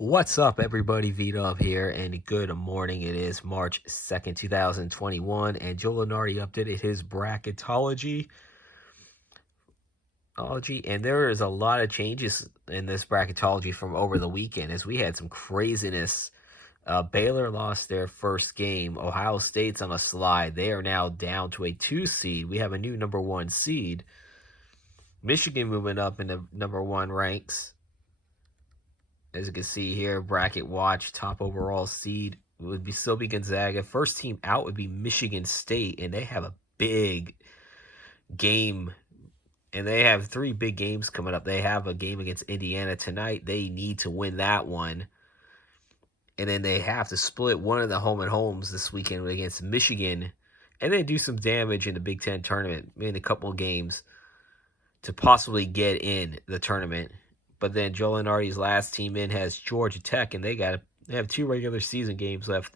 What's up, everybody? V-Dub here, and good morning. It is March 2nd, 2021, and Joe Lunardi updated his bracketology. And there is a lot of changes in this bracketology from over the weekend, as we had some craziness. Baylor lost their first game. Ohio State's on a slide. They are now down to a 2 seed. We have a new number 1 seed. Michigan moving up in the number 1 ranks. As you can see here, bracket watch, top overall seed would still be Gonzaga. First team out would be Michigan State, and they have a big game, and they have 3 big games coming up. They have a game against Indiana tonight. They need to win that one, and then they have to split one of the home and homes this weekend against Michigan, and then do some damage in the Big Ten tournament in a couple of games to possibly get in the tournament. But then Joe Lunardi's last team in has Georgia Tech, and they have 2 regular season games left,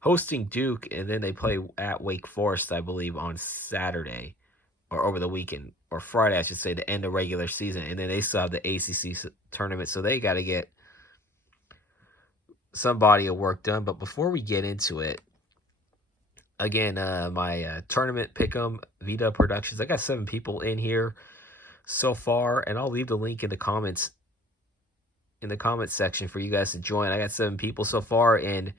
hosting Duke, and then they play at Wake Forest, I believe, on Saturday or over the weekend, or Friday, I should say, to end the regular season. And then they still have the ACC tournament, so they got to get some body of work done. But before we get into it, again, my tournament pick'em, V-Dub Productions, I got 7 people in here so far, and I'll leave the link in the comments section for you guys to join. I got 7 people so far, and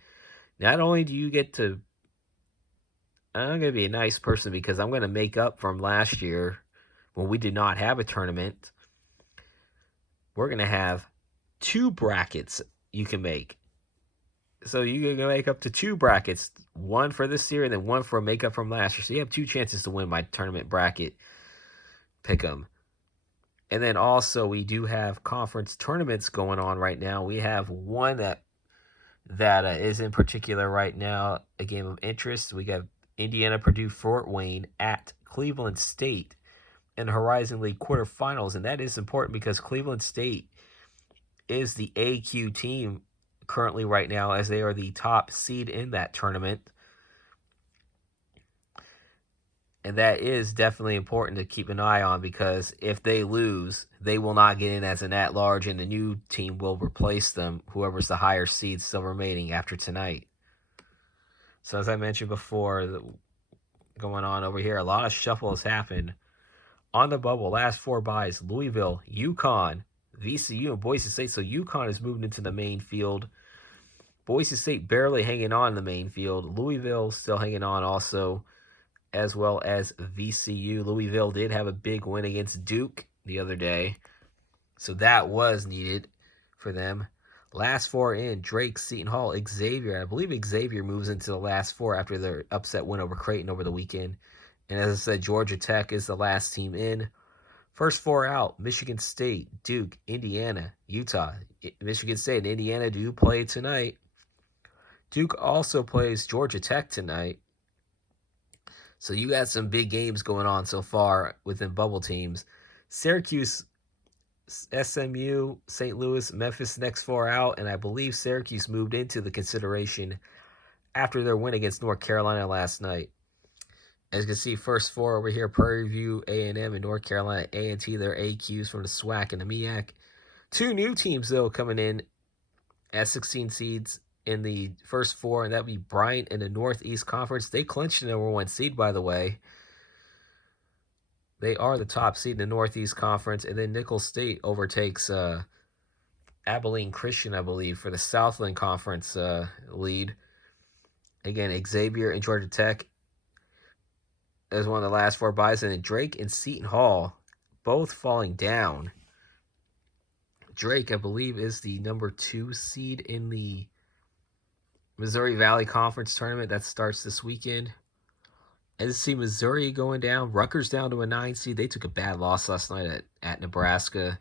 not only do you get to, I'm going to be a nice person because I'm going to make up from last year when we did not have a tournament. We're going to have 2 brackets you can make. So you can make up to 2 brackets, one for this year and then one for a makeup from last year. So you have 2 chances to win my tournament bracket pick'em. And then also we do have conference tournaments going on right now. We have one that is in particular right now a game of interest. We got Indiana, Purdue, Fort Wayne at Cleveland State in the Horizon League quarterfinals. And that is important because Cleveland State is the AQ team currently right now, as they are the top seed in that tournament. And that is definitely important to keep an eye on, because if they lose, they will not get in as an at-large, and the new team will replace them, whoever's the higher seed still remaining after tonight. So as I mentioned before, going on over here, a lot of shuffle has happened. On the bubble, last 4 byes, Louisville, UConn, VCU, and Boise State. So UConn has moved into the main field. Boise State barely hanging on in the main field. Louisville still hanging on also, as well as VCU. Louisville did have a big win against Duke the other day, so that was needed for them. Last 4 in, Drake, Seton Hall, Xavier. I believe Xavier moves into the last 4 after their upset win over Creighton over the weekend. And as I said, Georgia Tech is the last team in. First 4 out, Michigan State, Duke, Indiana, Utah. Michigan State and Indiana do play tonight. Duke also plays Georgia Tech tonight. So you got some big games going on so far within bubble teams. Syracuse, SMU, St. Louis, Memphis next 4 out, and I believe Syracuse moved into the consideration after their win against North Carolina last night. As you can see, first 4 over here, Prairie View, A&M, and North Carolina A&T, their AQs from the SWAC and the MEAC. 2 new teams, though, coming in as 16 seeds in the first 4, and that would be Bryant in the Northeast Conference. They clinched the number 1 seed, by the way. They are the top seed in the Northeast Conference, and then Nicholls State overtakes Abilene Christian, I believe, for the Southland Conference lead. Again, Xavier and Georgia Tech as one of the last 4 byes, and then Drake and Seton Hall both falling down. Drake, I believe, is the number 2 seed in the Missouri Valley Conference tournament that starts this weekend. And to see Missouri going down, Rutgers down to a 9 seed. They took a bad loss last night at Nebraska.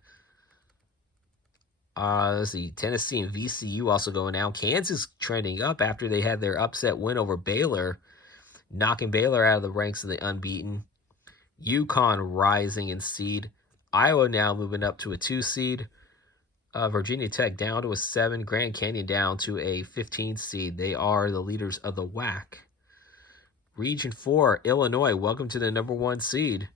Let's see, Tennessee and VCU also going down. Kansas trending up after they had their upset win over Baylor, knocking Baylor out of the ranks of the unbeaten. UConn rising in seed. Iowa now moving up to a 2 seed. Virginia Tech down to a 7. Grand Canyon down to a 15 seed. They are the leaders of the WAC. Region 4, Illinois, welcome to the number 1 seed.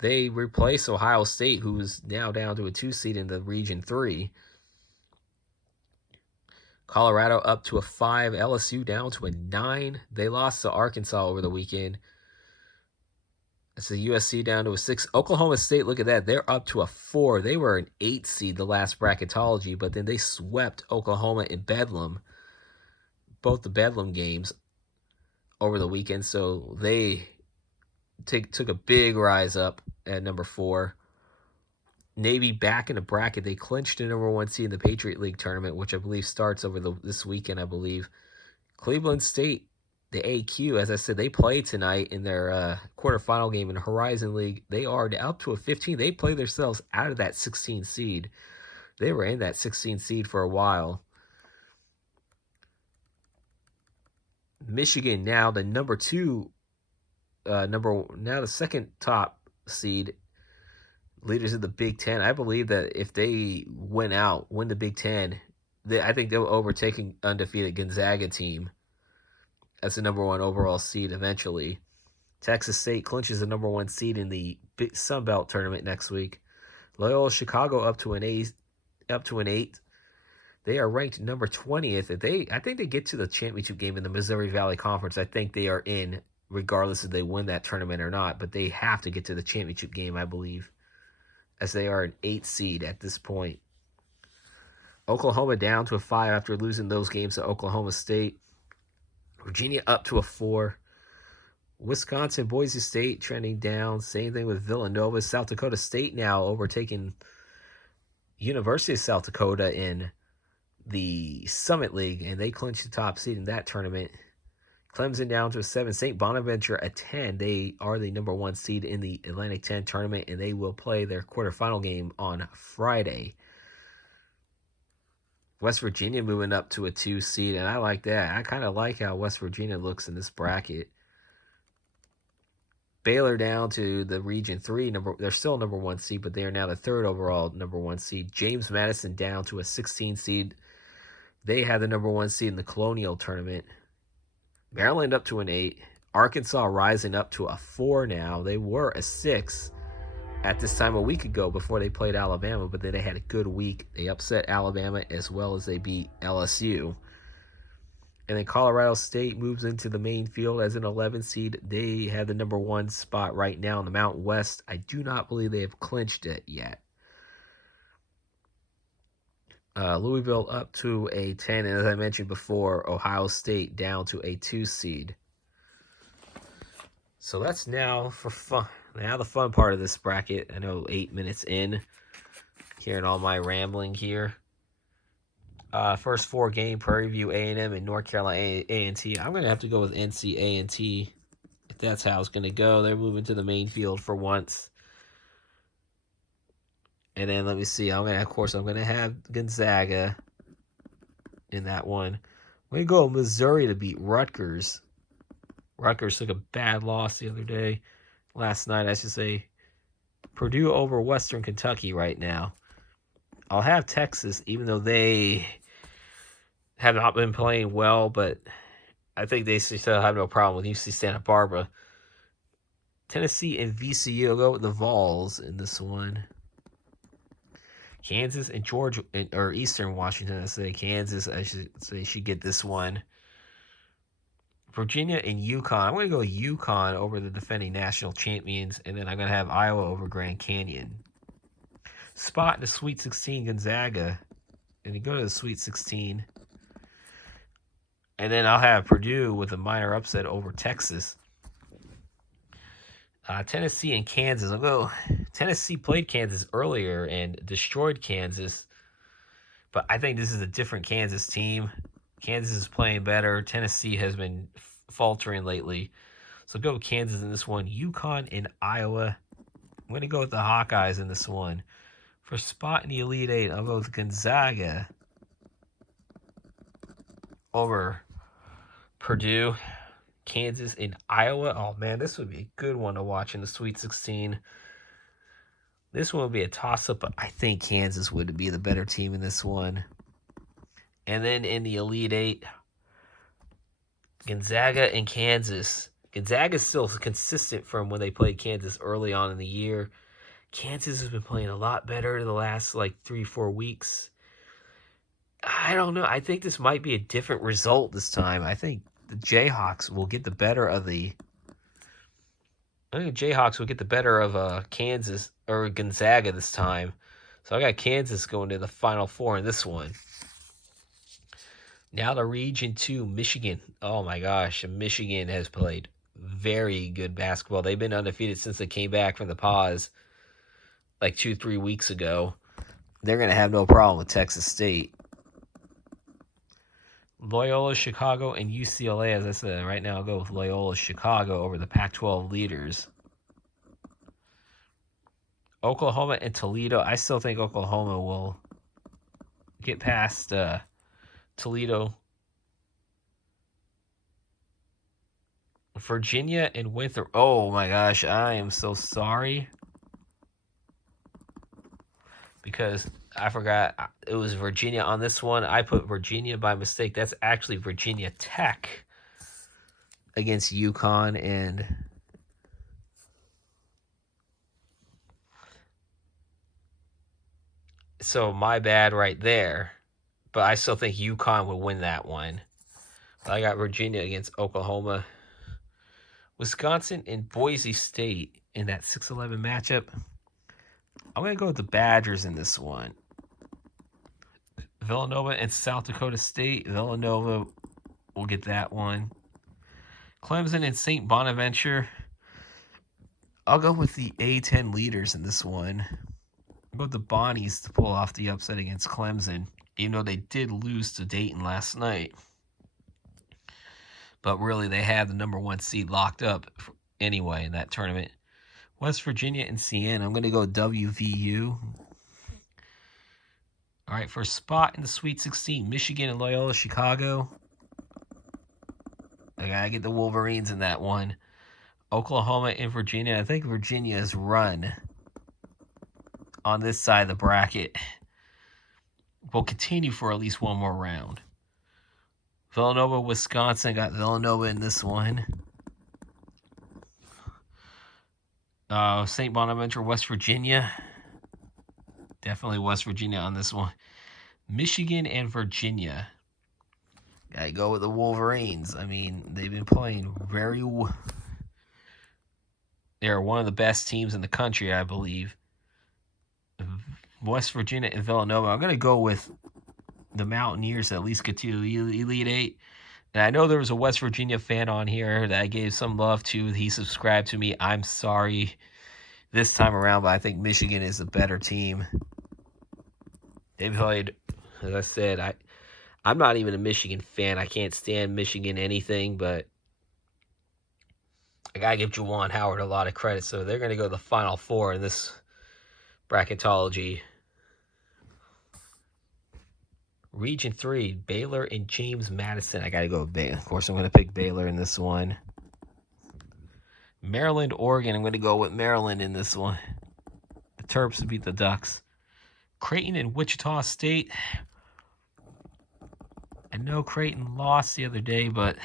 They replace Ohio State, who is now down to a 2 seed in the Region 3. Colorado up to a 5. LSU down to a 9. They lost to Arkansas over the weekend. It's a USC down to a 6. Oklahoma State, look at that. They're up to a 4. They were an 8 seed the last bracketology, but then they swept Oklahoma and Bedlam, both the Bedlam games over the weekend. So they took a big rise up at number 4. Navy back in the bracket. They clinched the number 1 seed in the Patriot League tournament, which I believe starts over this weekend, I believe. Cleveland State, the AQ, as I said, they play tonight in their quarterfinal game in the Horizon League. They are up to a 15. They play themselves out of that 16 seed. They were in that 16 seed for a while. Michigan now the number 2, now the second top seed, leaders of the Big Ten. I believe that if they win the Big Ten, I think they'll overtake an undefeated Gonzaga team as the number 1 overall seed eventually. Texas State clinches the number 1 seed in the Big Sun Belt tournament next week. Loyola Chicago up to an 8. They are ranked number 20th. I think they get to the championship game in the Missouri Valley Conference. I think they are in, regardless if they win that tournament or not. But they have to get to the championship game, I believe, as they are an 8 seed at this point. Oklahoma down to a 5 after losing those games to Oklahoma State. Virginia up to a 4. Wisconsin, Boise State trending down. Same thing with Villanova. South Dakota State now overtaking University of South Dakota in the Summit League, and they clinched the top seed in that tournament. Clemson down to a 7. St. Bonaventure a 10. They are the number 1 seed in the Atlantic 10 tournament, and they will play their quarterfinal game on Friday. West Virginia moving up to a 2 seed, and I like that. I kind of like how West Virginia looks in this bracket. Baylor down to the Region 3. They're still number 1 seed, but they are now the 3rd overall number 1 seed. James Madison down to a 16 seed. They had the number 1 seed in the Colonial Tournament. Maryland up to an 8. Arkansas rising up to a 4 now. They were a 6 at this time a week ago before they played Alabama, but then they had a good week. They upset Alabama as well as they beat LSU. And then Colorado State moves into the main field as an 11 seed. They have the number 1 spot right now in the Mountain West. I do not believe they have clinched it yet. Louisville up to a 10, and as I mentioned before, Ohio State down to a 2 seed. So that's now for fun. Now the fun part of this bracket. I know 8 minutes in, hearing all my rambling here. First 4 game, Prairie View A&M and North Carolina A&T. I'm going to have to go with NC A&T if that's how it's going to go. They're moving to the main field for once. And then let me see. I'm going to have Gonzaga in that one. I'm going to go Missouri to beat Rutgers. Rutgers took a bad loss the other day. Last night, I should say. Purdue over Western Kentucky right now. I'll have Texas, even though they have not been playing well, but I think they still have no problem with UC Santa Barbara. Tennessee and VCU. I'll go with the Vols in this one. Kansas and Georgia, or Eastern Washington, I say. Kansas, I should say, should get this one. Virginia and UConn. I'm going to go UConn over the defending national champions, and then I'm going to have Iowa over Grand Canyon. Spot in the Sweet 16, Gonzaga. And you go to the Sweet 16. And then I'll have Purdue with a minor upset over Texas. Tennessee and Kansas. I'll go. Tennessee played Kansas earlier and destroyed Kansas. But I think this is a different Kansas team. Kansas is playing better. Tennessee has been faltering lately. So go with Kansas in this one. UConn and Iowa. I'm going to go with the Hawkeyes in this one. For spot in the Elite Eight, I'll go with Gonzaga over Purdue. Kansas and Iowa. Oh, man, this would be a good one to watch in the Sweet 16. This one would be a toss-up, but I think Kansas would be the better team in this one. And then in the Elite Eight, Gonzaga and Kansas. Gonzaga is still consistent from when they played Kansas early on in the year. Kansas has been playing a lot better the last 3-4 weeks. I don't know. I think this might be a different result this time. I think the Jayhawks will get the better of the. I think the Jayhawks will get the better of Kansas or Gonzaga this time. So I got Kansas going to the Final Four in this one. Now to Region 2, Michigan. Oh my gosh, Michigan has played very good basketball. They've been undefeated since they came back from the pause like 2-3 weeks ago. They're going to have no problem with Texas State. Loyola Chicago and UCLA, as I said, right now I'll go with Loyola Chicago over the Pac-12 leaders. Oklahoma and Toledo. I still think Oklahoma will get past Toledo. Virginia and Winthrop. Oh my gosh, I am so sorry. Because I forgot it was Virginia on this one. I put Virginia by mistake. That's actually Virginia Tech against UConn, and so my bad right there. But I still think UConn would win that one. But I got Virginia against Oklahoma. Wisconsin and Boise State in that 6-11 matchup. I'm going to go with the Badgers in this one. Villanova and South Dakota State. Villanova will get that one. Clemson and St. Bonaventure. I'll go with the A10 leaders in this one. I'll go with the Bonnies to pull off the upset against Clemson, even though they did lose to Dayton last night. But really, they had the number 1 seed locked up anyway in that tournament. West Virginia and Siena. I'm going to go WVU. All right, for a spot in the Sweet 16, Michigan and Loyola Chicago. I got to get the Wolverines in that one. Oklahoma and Virginia. I think Virginia's run on this side of the bracket will continue for at least one more round. Villanova, Wisconsin. Got Villanova in this one. St. Bonaventure, West Virginia. Definitely West Virginia on this one. Michigan and Virginia. Gotta go with the Wolverines. I mean, they've been playing very well. They're one of the best teams in the country, I believe. West Virginia and Villanova. I'm going to go with the Mountaineers to at least get to the Elite Eight. And I know there was a West Virginia fan on here that I gave some love to. He subscribed to me. I'm sorry this time around, but I think Michigan is a better team. They played, as I said, I'm not even a Michigan fan. I can't stand Michigan anything, but I got to give Juwan Howard a lot of credit. So they're going to go to the Final Four in this bracketology. Region 3, Baylor and James Madison. I got to go with Baylor. Of course, I'm going to pick Baylor in this one. Maryland, Oregon. I'm going to go with Maryland in this one. The Terps beat the Ducks. Creighton and Wichita State. I know Creighton lost the other day, but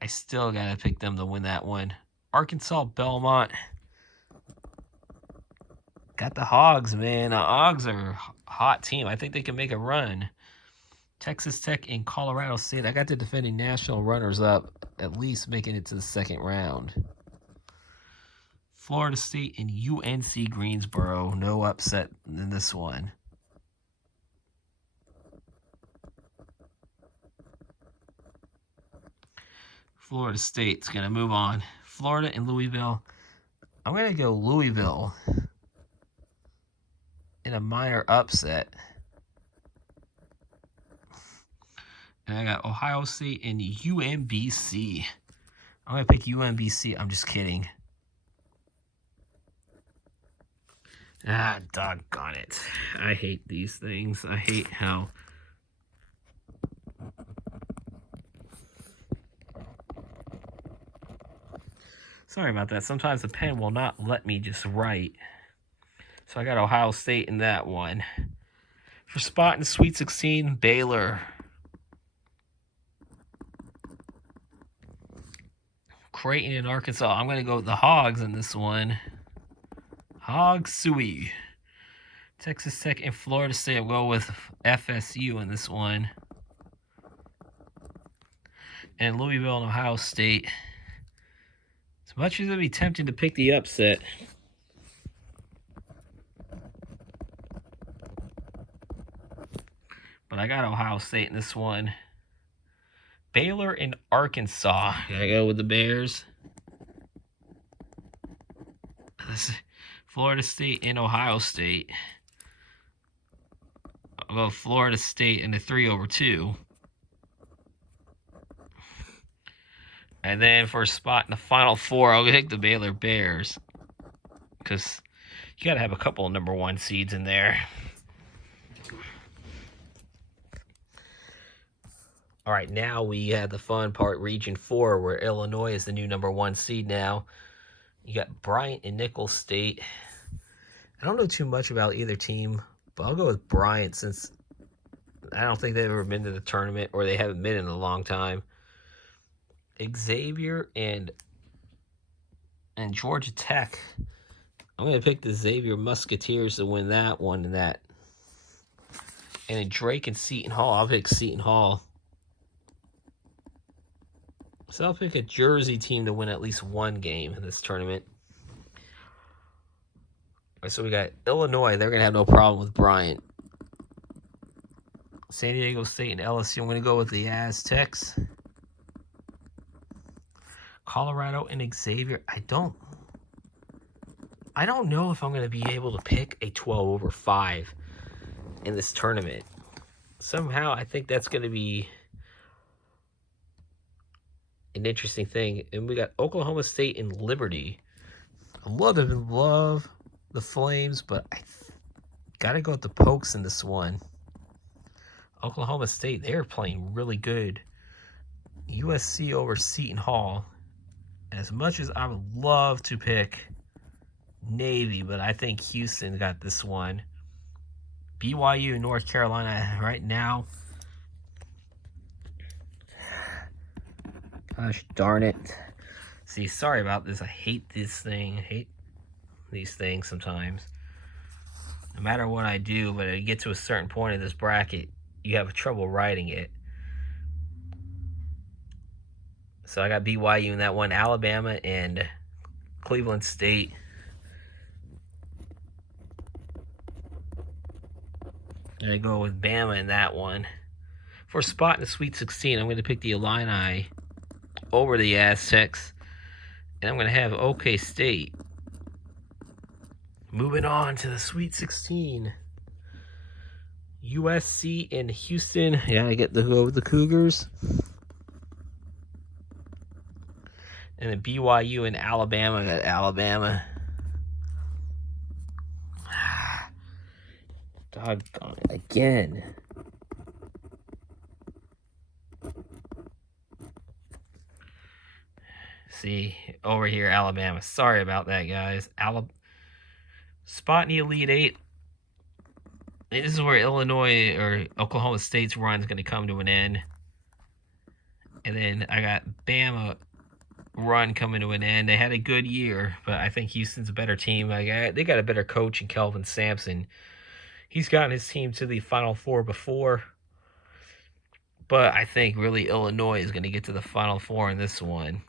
I still got to pick them to win that one. Arkansas, Belmont. Got the Hogs, man. The Hogs are a hot team. I think they can make a run. Texas Tech and Colorado State. I got the defending national runners-up, at least making it to the second round. Florida State and UNC Greensboro. No upset in this one. Florida State's going to move on. Florida and Louisville. I'm going to go Louisville in a minor upset. And I got Ohio State and UMBC. I'm going to pick UMBC. I'm just kidding. Ah, doggone it. I hate these things. I hate how... Sorry about that. Sometimes the pen will not let me just write. So I got Ohio State in that one. For spot in the Sweet 16, Baylor. Creighton and Arkansas. I'm going to go with the Hogs in this one. Hogs Suey Texas Tech and Florida State. I'll go with FSU in this one. And Louisville and Ohio State. As much as it would be tempting to pick the upset, but I got Ohio State in this one. Baylor and Arkansas. Gotta go with the Bears. Florida State and Ohio State. I'll go Florida State in the 3/2. And then for a spot in the Final Four, I'll pick the Baylor Bears. Because you got to have a couple of number 1 seeds in there. All right, now we have the fun part, Region 4, where Illinois is the new number 1 seed now. You got Bryant and Nicholls State. I don't know too much about either team, but I'll go with Bryant since I don't think they've ever been to the tournament, or they haven't been in a long time. Xavier and Georgia Tech. I'm going to pick the Xavier Musketeers to win that one and that. And then Drake and Seton Hall. I'll pick Seton Hall. So I'll pick a Jersey team to win at least one game in this tournament. All right, so we got Illinois. They're going to have no problem with Bryant. San Diego State and LSU. I'm going to go with the Aztecs. Colorado and Xavier. I don't know if I'm going to be able to pick a 12/5 in this tournament. Somehow, I think that's going to be an interesting thing. And we got Oklahoma State and Liberty. I love the Flames, but I got to go with the Pokes in this one. Oklahoma State, they're playing really good. USC over Seton Hall. As much as I would love to pick Navy, but I think Houston got this one. BYU, North Carolina, right now. Gosh darn it. See, sorry about this. I hate this thing. I hate these things sometimes. No matter what I do, but I get to a certain point of this bracket, you have trouble writing it. So I got BYU in that one, Alabama and Cleveland State. And I go with Bama in that one. For a spot in the Sweet 16, I'm going to pick the Illini over the Aztecs. And I'm going to have OK State. Moving on to the Sweet 16. USC and Houston. Yeah, I get to go with the Cougars. And then BYU and Alabama. I got Alabama. Doggone it again. See, over here, Alabama. Sorry about that, guys. Spot in the Elite Eight. This is where Illinois or Oklahoma State's run is going to come to an end. And then I got Bama run coming to an end. They had a good year, but I think Houston's a better team. They got a better coach in Kelvin Sampson. He's gotten his team to the Final Four before, but I think really Illinois is going to get to the Final Four in this one.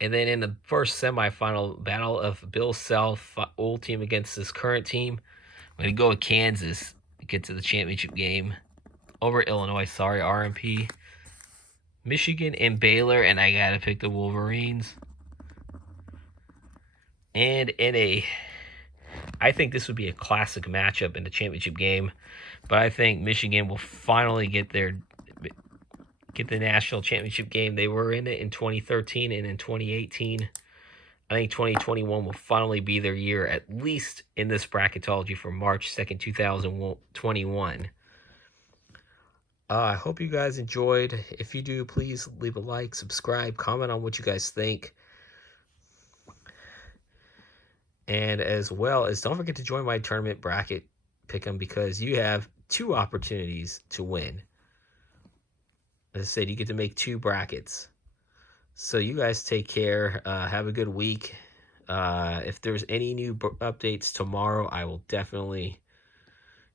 And then in the first semifinal battle of Bill Self, old team against his current team, I'm going to go with Kansas to get to the championship game over Illinois. Sorry, RMP. Michigan and Baylor, and I got to pick the Wolverines. And I think this would be a classic matchup in the championship game, but I think Michigan will finally get the national championship game. They were in it in 2013 and in 2018. I think 2021 will finally be their year, at least in this bracketology for March 2nd, 2021. I hope you guys enjoyed. If you do, please leave a like, subscribe, comment on what you guys think. And as well as, don't forget to join my tournament bracket pick'em, because you have 2 opportunities to win. As I said, you get to make 2 brackets. So you guys take care. Have a good week. If there's any new updates tomorrow, I will definitely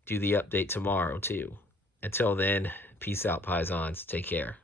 do the update tomorrow too. Until then, peace out, Pisons. Take care.